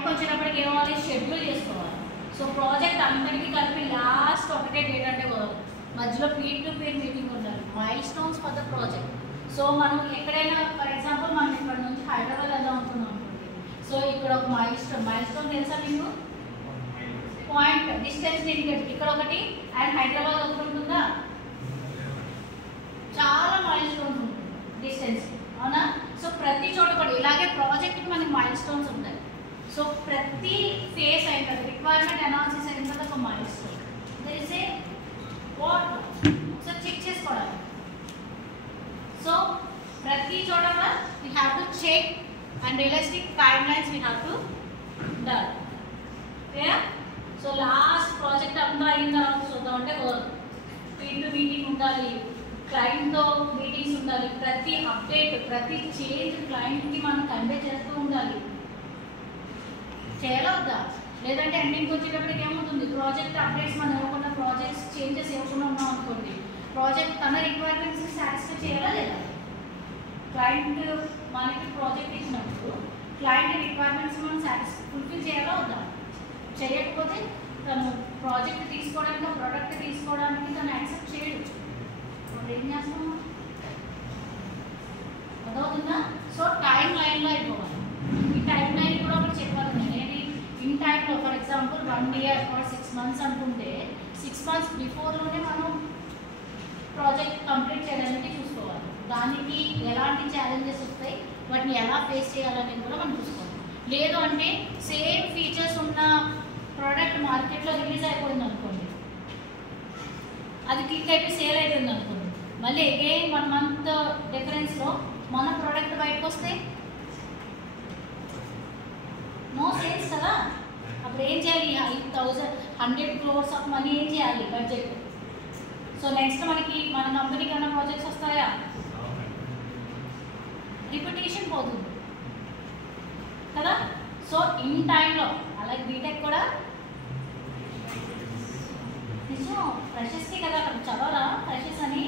టైంకి వచ్చేటప్పటికి ఏమవ్వాలి, షెడ్యూల్ చేసుకోవాలి. సో ప్రాజెక్ట్ అందరికీ కలిపి లాస్ట్ ఒకటే డేట్ అంటే మధ్యలో పీర్ టు పీర్ మీటింగ్ ఉండాలి, mile stones for the project. So మనం ఎక్కడైనా ఫర్ ఎగ్జాంపుల్ మనం ఇక్కడ నుంచి హైదరాబాద్ వెళ్దాం అనుకున్నాం అనుకోండి. సో ఇక్కడ ఒక మైల్ స్టోన్ తెలుసా మీకు, పాయింట్ డిస్టెన్స్ ఇండికేట్ ఇక్కడ ఒకటి అండ్ హైదరాబాద్ ఒకటి ఉంటుందా, చాలా మైల్ స్టోన్స్ ఉంటుంది డిస్టెన్స్, అవునా. సో ప్రతి చోట కూడా ఇలాగే ప్రాజెక్ట్కి మనకి మైల్ స్టోన్స్ ఉంటాయి. సో ప్రతి ఫేస్ అయిన తర్వాత రిక్వైర్మెంట్ అనాలిసిస్ అయిన తర్వాత ఒక milestone there is a what, so check చేసుకోవడానికి. సో ప్రతి చోట we have to check and realistic timelines we have to done. ఓకేనా. సో లాస్ట్ ప్రాజెక్ట్ అంతా అయిన తర్వాత చూద్దాం అంటే పీర్ టు మీటింగ్ ఉండాలి, క్లయింట్తో మీటింగ్స్ ఉండాలి, ప్రతి అప్డేట్ ప్రతి చేంజ్ క్లయింట్కి మనం కన్వే చేస్తూ ఉండాలి. చేయాలా వద్దా, లేదంటే ఎండింగ్కి వచ్చేటప్పటికి ఏమవుతుంది, ప్రాజెక్ట్ అప్డేట్స్ మనం ఇవ్వకుండా ప్రాజెక్ట్స్ చేంజెస్ ఇవ్వకుండా ఉన్నాం అనుకోండి, ప్రాజెక్ట్ తన రిక్వైర్మెంట్స్ని సాటిస్ఫై చేయాలా లేదా. క్లయింట్ మనకి ప్రాజెక్ట్ ఇచ్చినప్పుడు క్లయింట్ రిక్వైర్మెంట్స్ మనం ఫుల్ఫిల్ చేయాలా వద్దా, చేయకపోతే తను ప్రాజెక్ట్ తీసుకోవడానికి ఆ ప్రోడక్ట్ తీసుకోవడానికి తను యాక్సెప్ట్ చేయడు. అప్పుడు ఏం చేస్తాం, అదవుతుందా. సో టైం లైన్లో అయిపోవాలి. ఈ టైం లైన్ కూడా ఒకటి చెప్పాలి నేను, ఏంటి ఇన్ టైంలో for example 1 year or 6 months అనుకుంటే 6 months బిఫోర్లోనే మనం ప్రాజెక్ట్ కంప్లీట్ చేయడానికి చూసుకోవాలి. దానికి ఎలాంటి ఛాలెంజెస్ వస్తాయి, వాటిని ఎలా ఫేస్ చేయాలనేది కూడా మనం చూసుకోవాలి. లేదు అంటే సేమ్ ఫీచర్స్ ఉన్న ప్రోడక్ట్ మార్కెట్లో రిలీజ్ అయిపోయింది అనుకోండి, అది క్లిక్ అయిపోయి సేల్ అయిపోయింది అనుకోండి, మళ్ళీ అగైన్ 1 month డిఫరెన్స్లో మన ప్రోడక్ట్ బయటకు వస్తే నో సేల్స్ కదా. అప్పుడు ఏం చేయాలి, 100 crores ఆఫ్ మనీ ఏం చేయాలి బడ్జెట్. సో నెక్స్ట్ మనకి మన కంపెనీకి ఏమైనా ప్రాజెక్ట్స్ వస్తాయా, రిపిటేషన్ పోతుంది కదా. సో ఇన్ టైంలో అలాగే బీటెక్ కూడా నిజం ఫ్రెషెస్కి కదా, అక్కడ చదవాలా ఫ్రెషెస్ అని